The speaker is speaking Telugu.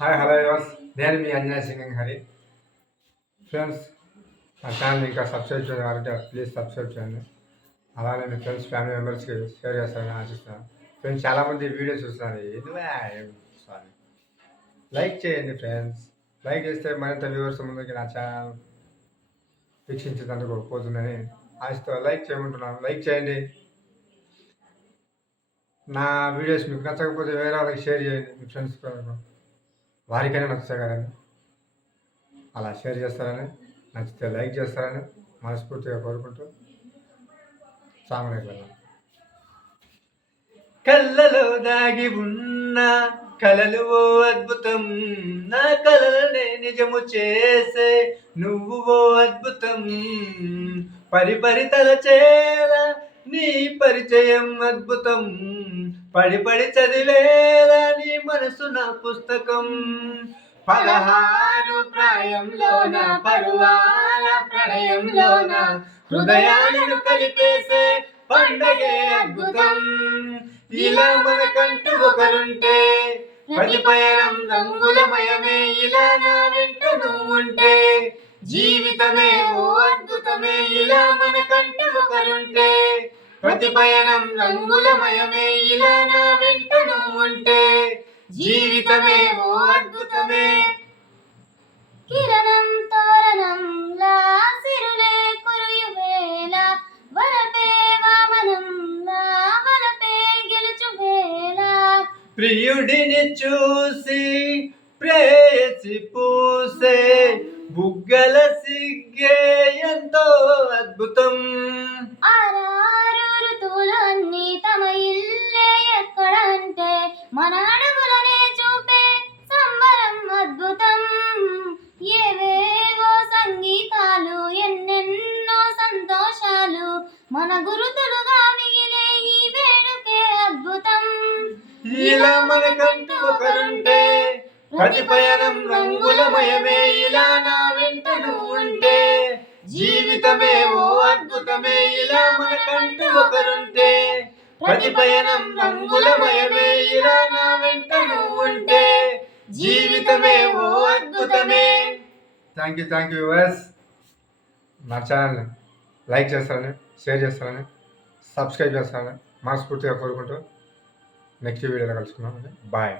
హాయ్ హలో యువర్స్, నేను మీ అంజనా సింగింగ్ హరి. ఫ్రెండ్స్, నా ఛానల్ ఇంకా సబ్స్క్రైబ్ చేయాలంటే ప్లీజ్ సబ్స్క్రైబ్ చేయండి. అలానే మీ ఫ్రెండ్స్ ఫ్యామిలీ మెంబర్స్కి షేర్ చేస్తారని ఆశిస్తున్నాను. ఫ్రెండ్స్, చాలామంది వీడియో చూస్తున్నారు, సారీ, లైక్ చేయండి ఫ్రెండ్స్. లైక్ చేస్తే మరింత వ్యూవర్స్ ముందుకి నా ఛానల్ వీక్షించేందుకు పోతుందని ఆశతో లైక్ చేయమంటున్నాను. లైక్ చేయండి. నా వీడియోస్ మీకు నచ్చకపోతే వేరే వాళ్ళకి షేర్ చేయండి. మీ ఫ్రెండ్స్ వారికైనా నచ్చుతాయి కదండి, అలా షేర్ చేస్తారని, నచ్చితే లైక్ చేస్తారని మనస్ఫూర్తిగా కోరుకుంటూ సాంగ్లోకి వెళ్దాం. కళ్ళలో దాగి ఉన్న కలలు ఓ అద్భుతం, నా కలలనే నిజము చేసే నువ్వు ఓ అద్భుతం, పరిపరి తలచేలా నీ పరిచయం అద్భుతం, పడి పడి చదివేలా నీ మనసు నా పుస్తకం, 16 ప్రాయంలోన పరువాల ప్రణయంలోన హృదయాలను కలిపేసే పండగే అద్భుతం, ఇలా మనకంటూ ఒకరుంటే ప్రతి పయనం రంగులమయమే, ఇలా నా వెంట నువ్వుంటే జీవితమే ఓ అద్భుతమే, ఇలా మనకంటూ ఒకరుంటే ప్రతి పయనం రంగులమయమే, ఇలా నా వెంట నువ్వుంటే జీవితమే ఓ అద్భుతమే. కిరణం తోరణంలా సిరులే కురుయువేళ, వరపే వామనంలా వలపే గెలుచువేళ, ప్రియుడిని చూసి ప్రేయసి పూసే బుగ్గల సిగ్గే ఎంతో అద్భుతం, ఆరారు ఋతువులన్నీ తమ ఇల్లే ఎక్కడంటే మన అడుగులనే చూపే సంబరం అద్భుతం, ఏవేవో సంగీతాలు ఎన్నెన్నో సంతోషాలు మన గురుతులుగా మిగిలే ఈ వేడుకే అద్భుతం, ఇలా మనకంటూ ఒకరుంటే ప్రతి పయనం రంగులమయమే, ఇలా నా వెంట నువ్వుంటే జీవితమే ఓ అద్భుతమే, ఇలా మనకంటూ ఒకరుంటే ప్రతి పయనం రంగులమయమే, ఇలా నా వెంట నువ్వుంటే జీవితమే ఓ అద్భుతమే. Thank you viewers. నా ఛానల్ని లైక్ చేస్తారని, షేర్ చేస్తారని, సబ్స్క్రైబ్ చేస్తారని మనస్ఫూర్తిగా కోరుకుంటూ నెక్స్ట్ వీడియోలో కలుసుకున్నాం. బాయ్.